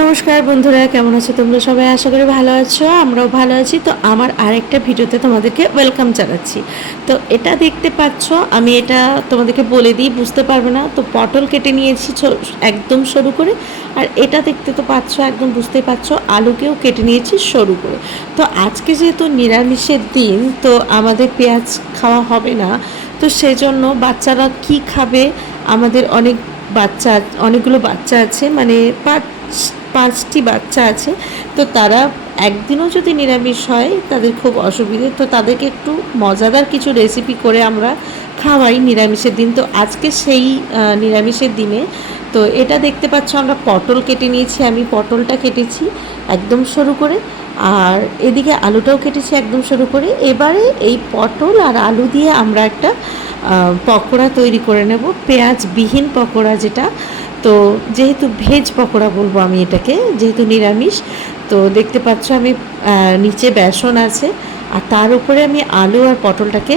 নমস্কার বন্ধুরা, কেমন আছো তোমরা সবাই? আশা করি ভালো আছো, আমরাও ভালো আছি। তো আমার আরেকটা ভিডিওতে তোমাদেরকে ওয়েলকাম জানাচ্ছি। তো এটা দেখতে পাচ্ছ, আমি এটা তোমাদেরকে বলে দিই, বুঝতে পারবে না। তো পটল কেটে নিয়েছি একদম সরু করে, আর এটা দেখতে তো পাচ্ছ, একদম বুঝতে পারছ আলুকেও কেটে নিয়েছি সরু করে। তো আজকে যেহেতু নিরামিষের দিন, তো আমাদের পেঁয়াজ খাওয়া হবে না, তো সেজন্য বাচ্চারা কি খাবে? আমাদের অনেক বাচ্চা, অনেকগুলো বাচ্চা আছে মানে পাঁচ পাঁচটি বাচ্চা আছে, তো তারা একদিনও যদি নিরামিষ হয়, তাদের খুব অসুবিধে। তো তাদেরকে একটু মজাদার কিছু রেসিপি করে আমরা খাওয়াই নিরামিষের দিন। তো আজকে সেই নিরামিষের দিনে, তো এটা দেখতে পাচ্ছ আমরা পটল কেটে নিয়েছি। আমি পটলটা কেটেছি একদম সরু করে, আর এদিকে আলুটাও কেটেছি একদম সরু করে। এবারে এই পটল আর আলু দিয়ে আমরা একটা পকোড়া তৈরি করে নেব। পেঁয়াজবিহীন পকোড়া যেটা তো যেহেতু ভেজ পকোড়া বলব আমি এটাকে, যেহেতু নিরামিষ, তো দেখতে পাচ্ছ আমি নিচে বেসন আছে। আর তার উপরে আমি আলু আর পটলটাকে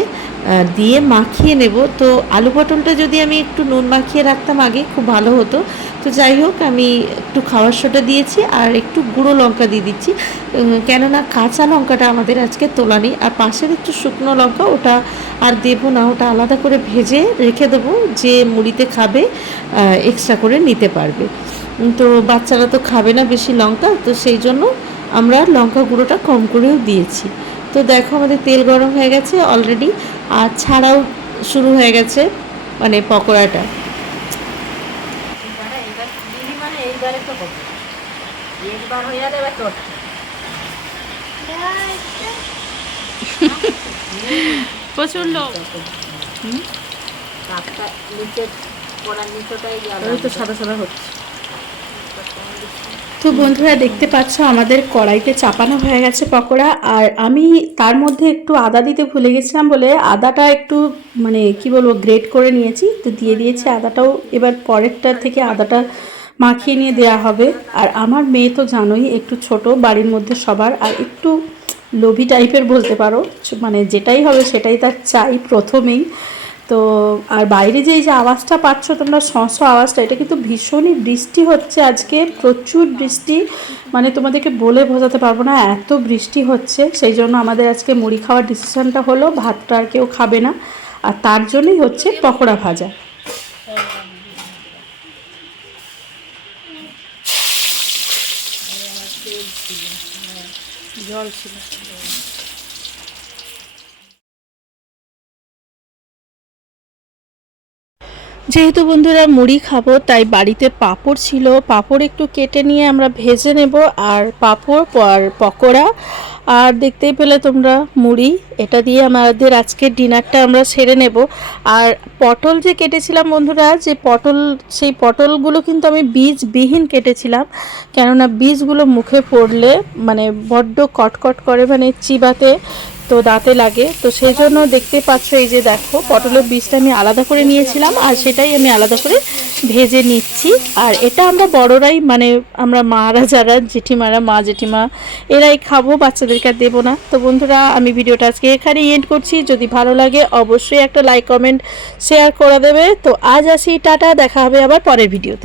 দিয়ে মাখিয়ে নেব। তো আলু পটলটা যদি আমি একটু নুন মাখিয়ে রাখতাম আগে, খুব ভালো হতো। তো যাই হোক, আমি একটু খাওয়ার সোটা দিয়েছি আর একটু গুঁড়ো লঙ্কা দিয়ে দিচ্ছি। কেননা কাঁচা লঙ্কাটা আমাদের আজকে তোলা নেই। আর পাশের একটু শুকনো লঙ্কা, ওটা আর দেবো না, ওটা আলাদা করে ভেজে রেখে দেবো। যে মুড়িতে খাবে এক্সট্রা করে নিতে পারবে। তো বাচ্চারা তো খাবে না বেশি লঙ্কা, তো সেই জন্য আমরা লঙ্কা গুঁড়োটা কম করেও দিয়েছি। তো দেখো আমাদের তেল গরম হয়ে গেছে অলরেডি আর ছাড়াও শুরু হয়ে গেছে মানে পকোড়াটা। মানে হয়ে প্রচুর লোক। নিচে পড়ার নিচটাই তো সাদা সাদা হচ্ছে। তো বন্ধুরা দেখতে পাচ্ছ, আমাদের কড়াইতে চাপানো হয়ে গেছে পকোড়া। আর আমি তার মধ্যে একটু আদা দিতে ভুলে গেছিলাম বলে আদাটা একটু মানে কি বলব গ্রেট করে নিয়েছি। তো দিয়ে দিয়েছি আদাটাও। এবার পরেরটা থেকে আদাটা মাখিয়ে নিয়ে দেওয়া হবে। আর আমার মেয়ে তো জানোই, একটু ছোট, বাড়ির মধ্যে সবার। আর একটু লোভি টাইপের বলতে পারো মানে যেটাই হবে সেটাই তার চাই প্রথমেই। তো, আর বাইরে যে এই যে আওয়াজটা পাচ্ছ তোমরা শস আওয়াজটা, এটা কিন্তু ভীষণই বৃষ্টি হচ্ছে আজকে, প্রচুর বৃষ্টি। মানে তোমাদেরকে বলে বোঝাতে পারব না, এত বৃষ্টি হচ্ছে। সেই জন্য আমাদের আজকে মুড়ি খাওয়ার ডিসিশনটা হলো, ভাতটা আর কেউ খাবে না। আর তার জন্যই হচ্ছে পকোড়া ভাজা। জল ছিল। যেহেতু বন্ধুরা মুড়ি খাব, তাই বাড়িতে পাঁপড় ছিল। পাঁপড় একটু কেটে নিয়ে আমরা ভেজে নেব, আর পাঁপড় আর পকোড়া। আর দেখতেই পেলে তোমরা মুড়ি, এটা দিয়ে আমাদের আজকের ডিনারটা আমরা সেরে নেব। আর পটল যে কেটেছিলাম বন্ধুরা, যে পটল, সেই পটলগুলো কিন্তু আমি বীজবিহীন কেটেছিলাম। কেননা বীজগুলো মুখে পড়লে মানে বড্ড কটকট করে মানে চিবাতে তো দাঁতে লাগে। তো সেই জন্য দেখতে পাচ্ছ এই যে দেখো, পটলের বীজটা আমি আলাদা করে নিয়েছিলাম আর সেটাই আমি আলাদা করে ভেজে নিচ্ছি। আর এটা আমরা বড়রাই মানে আমরা মারা যারা, জেঠিমারা, মা জেঠিমা, এরাই খাব, বাচ্চাদেরকে আর দেবো না। তো বন্ধুরা, আমি ভিডিওটা আজকে এখানে এন্ড করছি। যদি ভালো লাগে, অবশ্যই একটা লাইক কমেন্ট শেয়ার করে দেবে। তো আজ আসি, টাটা, দেখা হবে আবার পরের ভিডিওতে